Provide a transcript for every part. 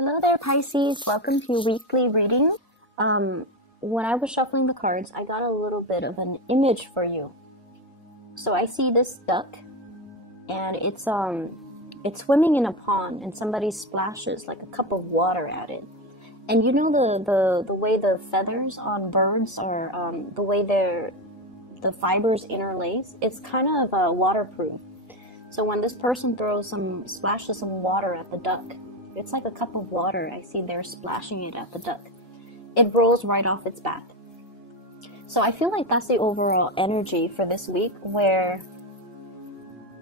Hello there, Pisces. Welcome to your weekly reading. When I was shuffling the cards, I got a little bit of an image for you. So I see this duck, and it's swimming in a pond, and somebody splashes like a cup of water at it. And you know the way the feathers on birds are, the way the fibers interlace, it's kind of waterproof. So when this person splashes some water at the duck, it's like a cup of water. I see they're splashing it at the duck. It rolls right off its back. So I feel like that's the overall energy for this week, where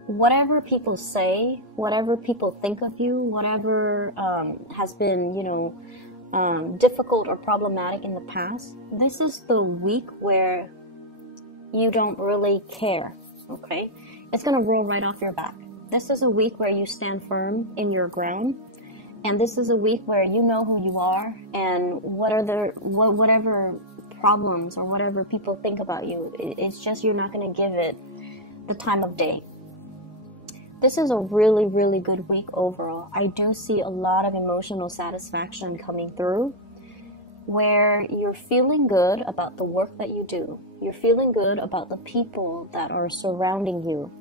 whatever people say, whatever people think of you, whatever has been, difficult or problematic in the past, this is the week where you don't really care, okay? It's going to roll right off your back. This is a week where you stand firm in your ground. And this is a week where you know who you are, and whatever problems or whatever people think about you, it's just you're not going to give it the time of day. This is a really, really good week overall. I do see a lot of emotional satisfaction coming through, where you're feeling good about the work that you do. You're feeling good about the people that are surrounding you.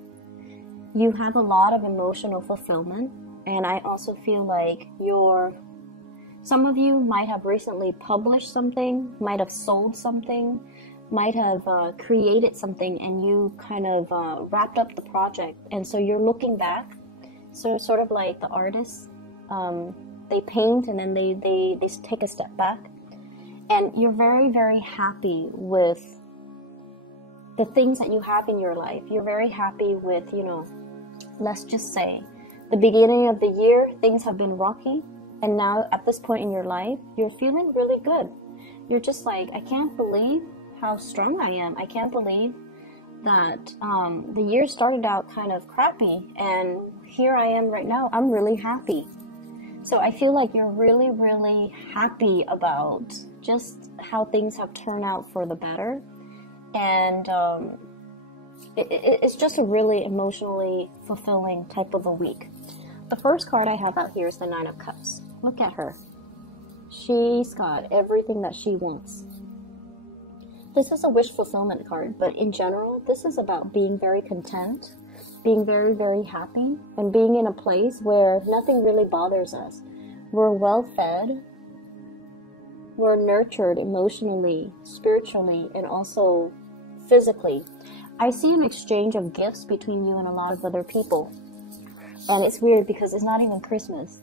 You have a lot of emotional fulfillment. And I also feel like some of you might have recently published something, might have sold something, might have created something, and you kind of wrapped up the project. And so you're looking back, so sort of like the artists, they paint and then they take a step back. And you're very, very happy with the things that you have in your life. You're very happy with, let's just say, the beginning of the year, things have been rocky, and now at this point in your life, you're feeling really good. You're just like, I can't believe how strong I am. I can't believe that the year started out kind of crappy, and here I am right now. I'm really happy. So I feel like you're really, really happy about just how things have turned out for the better, and it's just a really emotionally fulfilling type of a week. The first card I have out here is the Nine of Cups. Look at her. She's got everything that she wants. This is a wish fulfillment card, but in general, this is about being very content, being very, very happy, and being in a place where nothing really bothers us. We're well fed, we're nurtured emotionally, spiritually, and also physically. I see an exchange of gifts between you and a lot of other people. And it's weird because it's not even Christmas.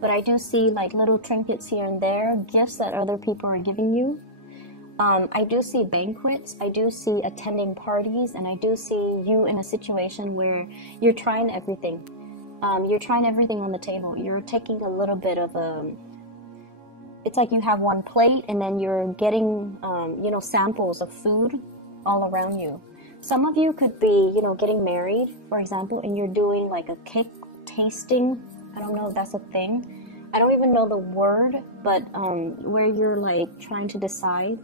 But I do see like little trinkets here and there, gifts that other people are giving you. I do see banquets. I do see attending parties. And I do see you in a situation where you're trying everything. You're trying everything on the table. You're taking a little bit of it's like you have one plate and then you're getting, samples of food all around you. Some of you could be, getting married, for example, and you're doing like a cake tasting. I don't know if that's a thing. I don't even know the word, but where you're like trying to decide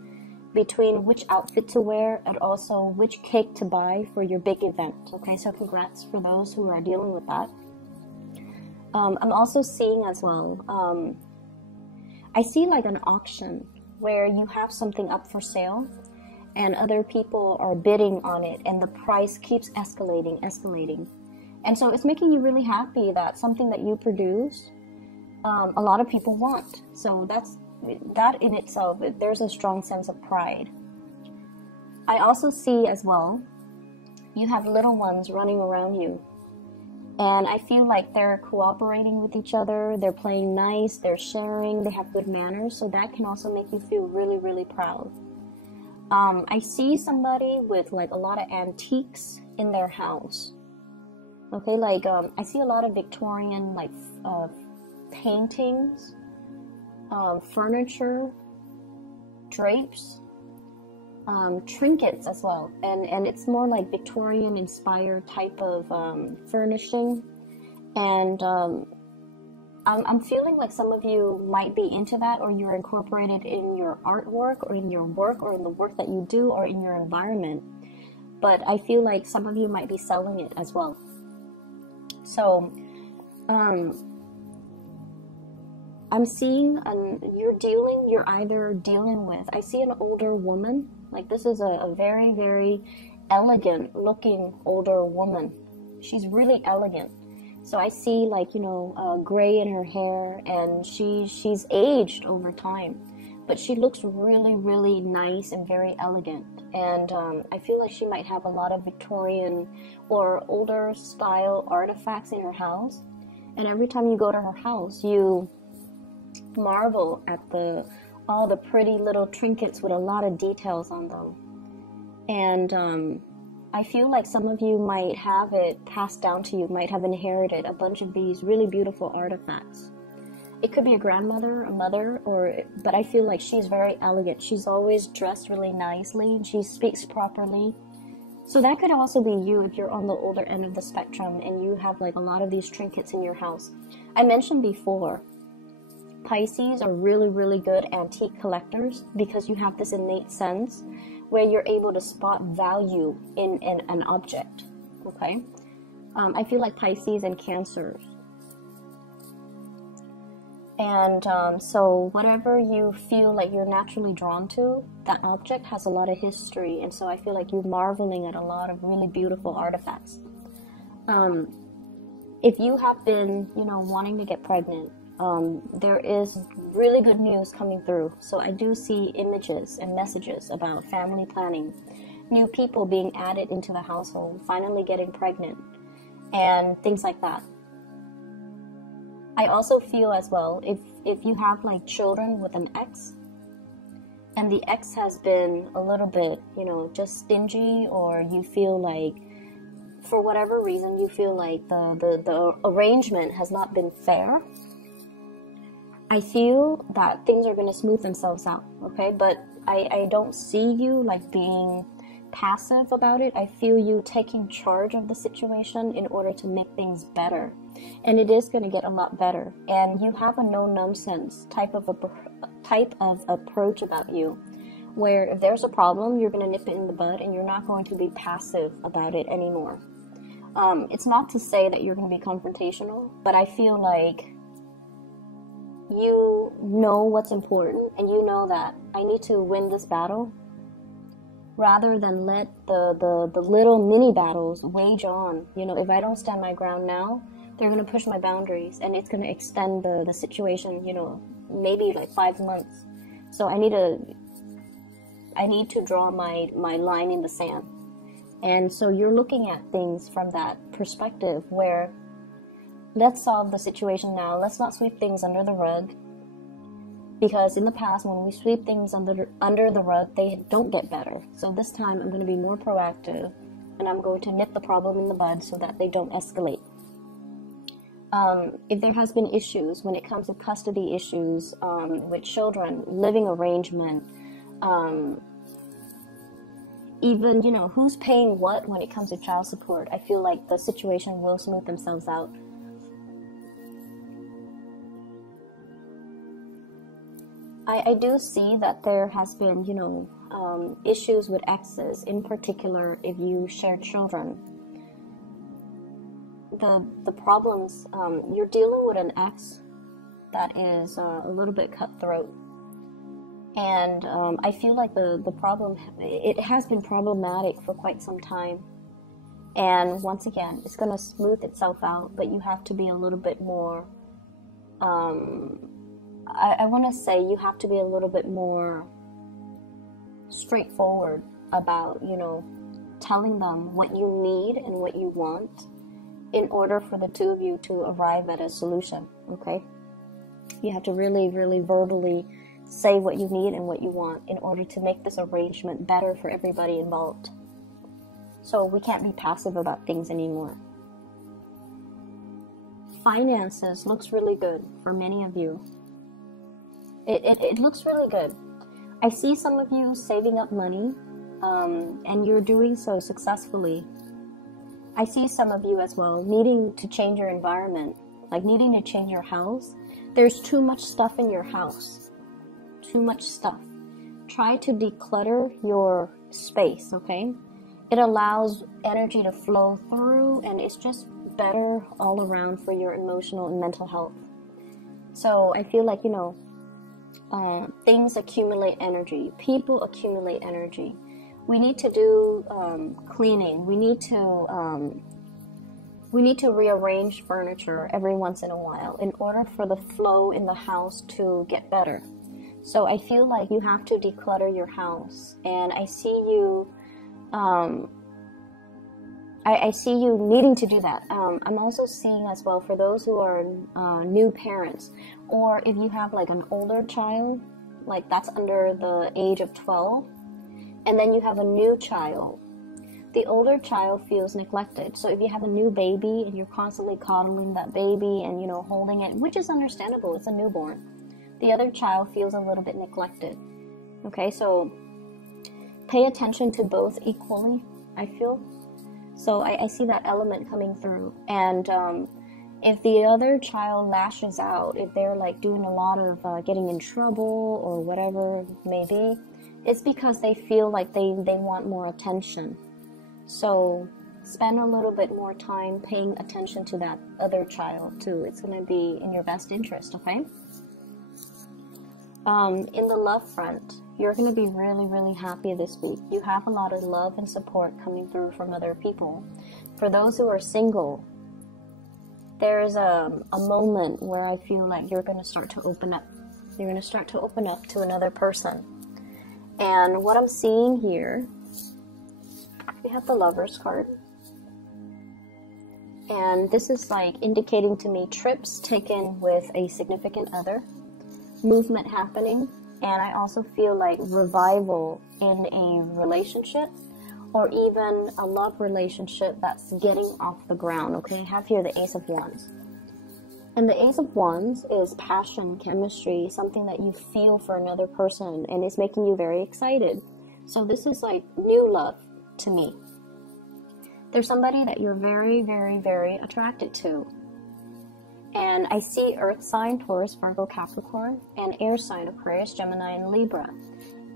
between which outfit to wear and also which cake to buy for your big event. Okay, so congrats for those who are dealing with that. I'm also seeing as well, I see like an auction where you have something up for sale, and other people are bidding on it, and the price keeps escalating. And so it's making you really happy that something that you produce, a lot of people want. So that in itself, there's a strong sense of pride. I also see as well, you have little ones running around you. And I feel like they're cooperating with each other, they're playing nice, they're sharing, they have good manners. So that can also make you feel really, really proud. I see somebody with like a lot of antiques in their house. Okay, like I see a lot of Victorian like paintings, furniture, drapes, trinkets as well, and it's more like Victorian inspired type of furnishing, and I'm feeling like some of you might be into that, or you're incorporated in your artwork or in your work or in the work that you do or in your environment. But I feel like some of you might be selling it as well. So I'm seeing, you're either dealing with, I see an older woman, like this is a very, very elegant looking older woman. She's really elegant. So I see like, gray in her hair, and she's aged over time, but she looks really, really nice and very elegant. And I feel like she might have a lot of Victorian or older style artifacts in her house. And every time you go to her house, you marvel at all the pretty little trinkets with a lot of details on them. And I feel like some of you might have it passed down to you, might have inherited a bunch of these really beautiful artifacts. It could be a grandmother, a mother, but I feel like she's very elegant. She's always dressed really nicely, and she speaks properly. So that could also be you if you're on the older end of the spectrum and you have like a lot of these trinkets in your house. I mentioned before, Pisces are really, really good antique collectors because you have this innate sense where you're able to spot value in an object, okay? I feel like Pisces and Cancers. And so whatever you feel like you're naturally drawn to, that object has a lot of history. And so I feel like you're marveling at a lot of really beautiful artifacts. If you have been, wanting to get pregnant, there is really good news coming through. So I do see images and messages about family planning, new people being added into the household, finally getting pregnant, and things like that. I also feel as well, if you have like children with an ex, and the ex has been a little bit, just stingy, or you feel like, for whatever reason, you feel like the arrangement has not been fair, I feel that things are going to smooth themselves out, okay? But I don't see you like being passive about it. I feel you taking charge of the situation in order to make things better. And it is going to get a lot better. And you have a no-nonsense type of approach about you, where if there's a problem, you're going to nip it in the bud and you're not going to be passive about it anymore. It's not to say that you're going to be confrontational, but I feel like you know what's important, and you know that I need to win this battle rather than let the little mini battles wage on. If I don't stand my ground now, they're going to push my boundaries, and it's going to extend the situation, maybe like 5 months. So I need to draw my line in the sand. And so you're looking at things from that perspective where, let's solve the situation now. Let's not sweep things under the rug. Because in the past, when we sweep things under the rug, they don't get better. So this time, I'm going to be more proactive, and I'm going to nip the problem in the bud so that they don't escalate. If there has been issues when it comes to custody issues with children, living arrangement, even, who's paying what when it comes to child support, I feel like the situation will smooth themselves out. I do see that there has been, issues with exes, in particular if you share children. The problems, you're dealing with an ex that is a little bit cutthroat. And I feel like the problem, it has been problematic for quite some time. And once again, it's going to smooth itself out, but you have to be a little bit more... I want to say you have to be a little bit more straightforward about, telling them what you need and what you want in order for the two of you to arrive at a solution, okay? You have to really, really verbally say what you need and what you want in order to make this arrangement better for everybody involved. So we can't be passive about things anymore. Finances looks really good for many of you. It looks really good. I see some of you saving up money, and you're doing so successfully. I see some of you as well needing to change your environment, like needing to change your house. There's too much stuff in your house. Too much stuff. Try to declutter your space, okay? It allows energy to flow through, and it's just better all around for your emotional and mental health. So I feel like, things accumulate energy. People accumulate energy. We need to do cleaning. We need to rearrange furniture every once in a while in order for the flow in the house to get better. So I feel like you have to declutter your house, and I see you I see you needing to do that. I'm also seeing as well for those who are new parents, or if you have like an older child, like that's under the age of 12, and then you have a new child. The older child feels neglected. So if you have a new baby and you're constantly coddling that baby and, holding it, which is understandable, it's a newborn, the other child feels a little bit neglected. Okay, so pay attention to both equally, I feel. So I see that element coming through. And if the other child lashes out, if they're like doing a lot of getting in trouble or whatever it may be, it's because they feel like they want more attention. So spend a little bit more time paying attention to that other child too. It's going to be in your best interest, okay? In the love front, you're going to be really, really happy this week. You have a lot of love and support coming through from other people. For those who are single, there's a moment where I feel like you're going to start to open up. You're going to start to open up to another person. And what I'm seeing here, we have the Lovers card. And this is like indicating to me trips taken with a significant other, movement happening, and I also feel like revival in a relationship or even a love relationship that's getting off the ground, okay? I have here the Ace of Wands. And the Ace of Wands is passion, chemistry, something that you feel for another person, and it's making you very excited. So this is like new love to me. There's somebody that you're very, very, very attracted to. And I see Earth sign, Taurus, Virgo, Capricorn, and air sign, Aquarius, Gemini, and Libra.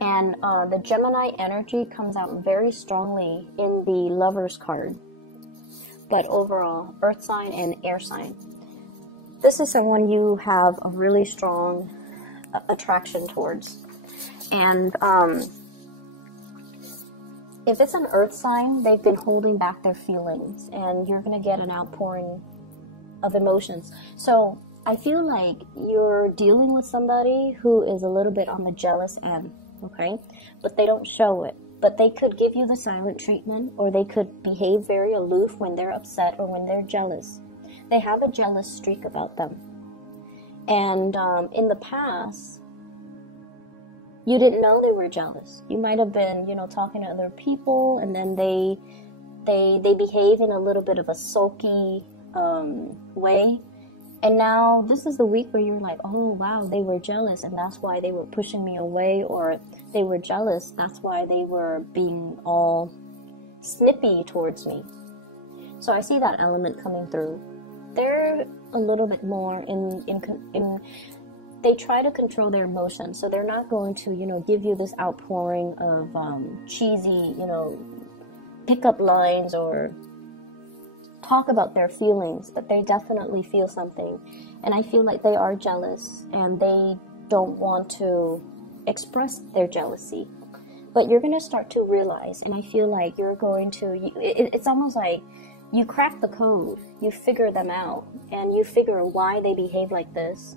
And the Gemini energy comes out very strongly in the Lovers card. But overall, Earth sign and air sign. This is someone you have a really strong attraction towards. And if it's an Earth sign, they've been holding back their feelings, and you're going to get an outpouring of emotions. So I feel like you're dealing with somebody who is a little bit on the jealous end, okay? But they don't show it. But they could give you the silent treatment, or they could behave very aloof when they're upset or when they're jealous. They have a jealous streak about them. And in the past, you didn't know they were jealous. You might have been, talking to other people, and then they behave in a little bit of a sulky way. And now this is the week where you're like, oh wow, they were jealous, and that's why they were pushing me away, or they were jealous, that's why they were being all snippy towards me. So I see that element coming through. They're a little bit more they try to control their emotions, so they're not going to, give you this outpouring of cheesy, pickup lines or talk about their feelings, but they definitely feel something. And I feel like they are jealous, and they don't want to express their jealousy. But you're going to start to realize, and I feel like you're going to, it's almost like you crack the code, you figure them out, and you figure why they behave like this,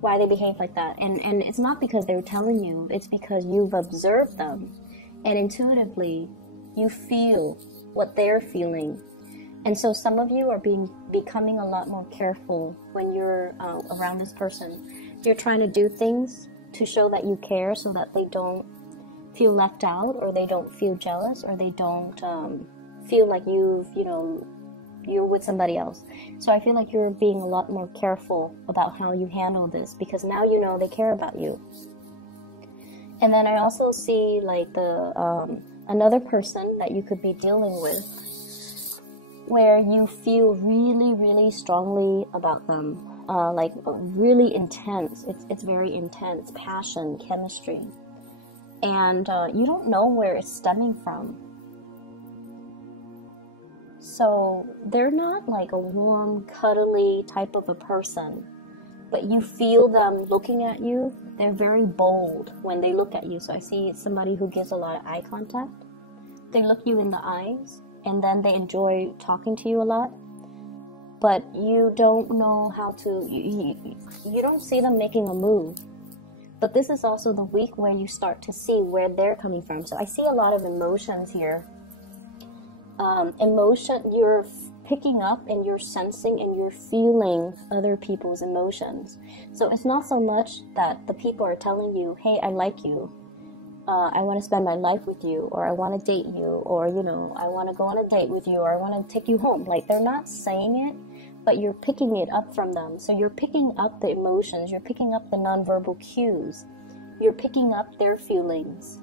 why they behave like that. And it's not because they're telling you, it's because you've observed them, and intuitively you feel what they're feeling. And so some of you are becoming a lot more careful when you're around this person. You're trying to do things to show that you care, so that they don't feel left out, or they don't feel jealous, or they don't feel like you're with somebody else. So I feel like you're being a lot more careful about how you handle this, because now you know they care about you. And then I also see like the another person that you could be dealing with, where you feel really, really strongly about them, like really intense. It's very intense, passion, chemistry, and you don't know where it's stemming from. So they're not like a warm, cuddly type of a person. but you feel them looking at you. They're very bold when they look at you. So I see somebody who gives a lot of eye contact. They look you in the eyes, and then they enjoy talking to you a lot. But you don't know how to, you don't see them making a move. But this is also the week where you start to see where they're coming from. So I see a lot of emotions here. You're picking up and you're sensing and you're feeling other people's emotions. So it's not so much that the people are telling you, hey, I like you. I want to spend my life with you, or I want to date you, or, you know, I want to go on a date with you, or I want to take you home. Like, they're not saying it, but you're picking it up from them. So you're picking up the emotions, you're picking up the nonverbal cues, you're picking up their feelings.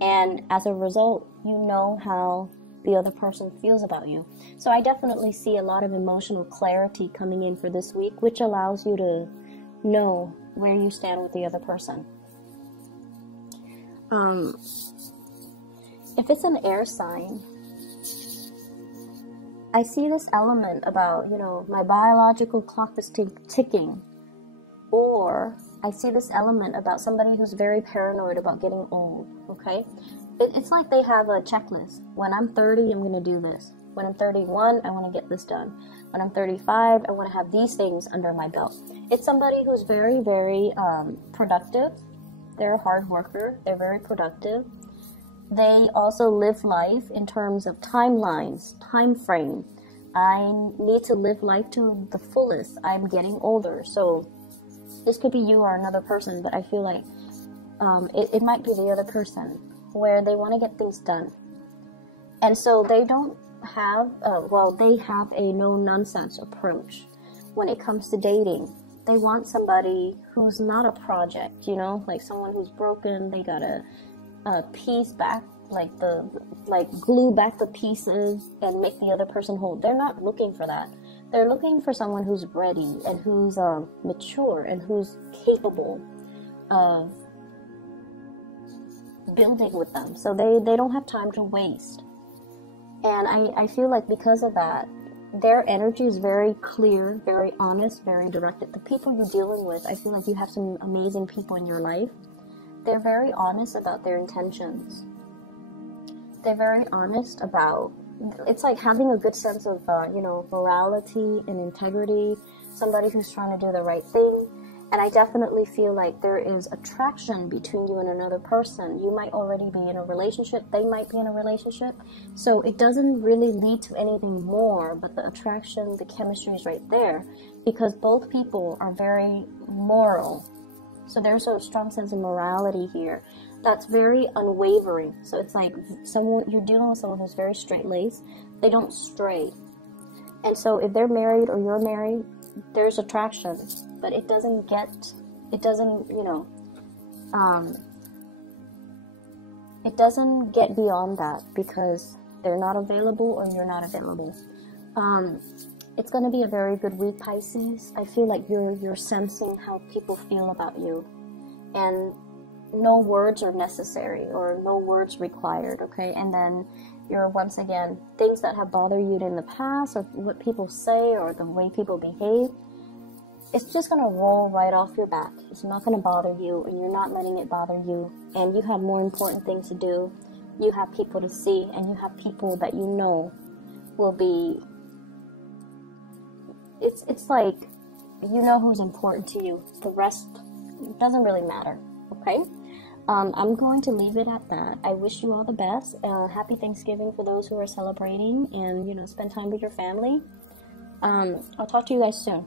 And as a result, you know how the other person feels about you. So I definitely see a lot of emotional clarity coming in for this week, which allows you to know where you stand with the other person. If it's an air sign, I see this element about, you know, my biological clock is ticking. Or I see this element about somebody who's very paranoid about getting old, okay? It's like they have a checklist. When I'm 30, I'm going to do this. When I'm 31, I want to get this done. When I'm 35, I want to have these things under my belt. It's somebody who's very, very productive. They're a hard worker. They're very productive. They also live life in terms of timelines, time frame. I need to live life to the fullest. I'm getting older. So this could be you or another person, but I feel like it might be the other person, where they want to get things done. And so they don't have, they have a no-nonsense approach when it comes to dating. They want somebody who's not a project, you know, like someone who's broken. They gotta piece back, glue back the pieces and make the other person whole. They're not looking for that. They're looking for someone who's ready and who's mature and who's capable of building with them. So they don't have time to waste. And I feel like because of that, their energy is very clear, very honest, very directed. The people you're dealing with, I feel like you have some amazing people in your life. They're very honest about their intentions. They're very honest about, it's like having a good sense of, morality and integrity, somebody who's trying to do the right thing. And I definitely feel like there is attraction between you and another person. You might already be in a relationship. They might be in a relationship. So it doesn't really lead to anything more, but the attraction, the chemistry is right there, because both people are very moral. So there's a strong sense of morality here that's very unwavering. So it's like you're dealing with someone who's very straight-laced. They don't stray. And so if they're married or you're married, there's attraction. But it doesn't get beyond that, because they're not available or you're not available. It's going to be a very good week, Pisces. I feel like you're sensing how people feel about you, and no words are necessary or no words required, okay? And then you're, once again, things that have bothered you in the past, or what people say or the way people behave, it's just going to roll right off your back. It's not going to bother you, and you're not letting it bother you. And you have more important things to do. You have people to see, and you have people that you know will be... It's like, you know who's important to you. The rest doesn't really matter, okay? I'm going to leave it at that. I wish you all the best. Happy Thanksgiving for those who are celebrating, and, spend time with your family. I'll talk to you guys soon.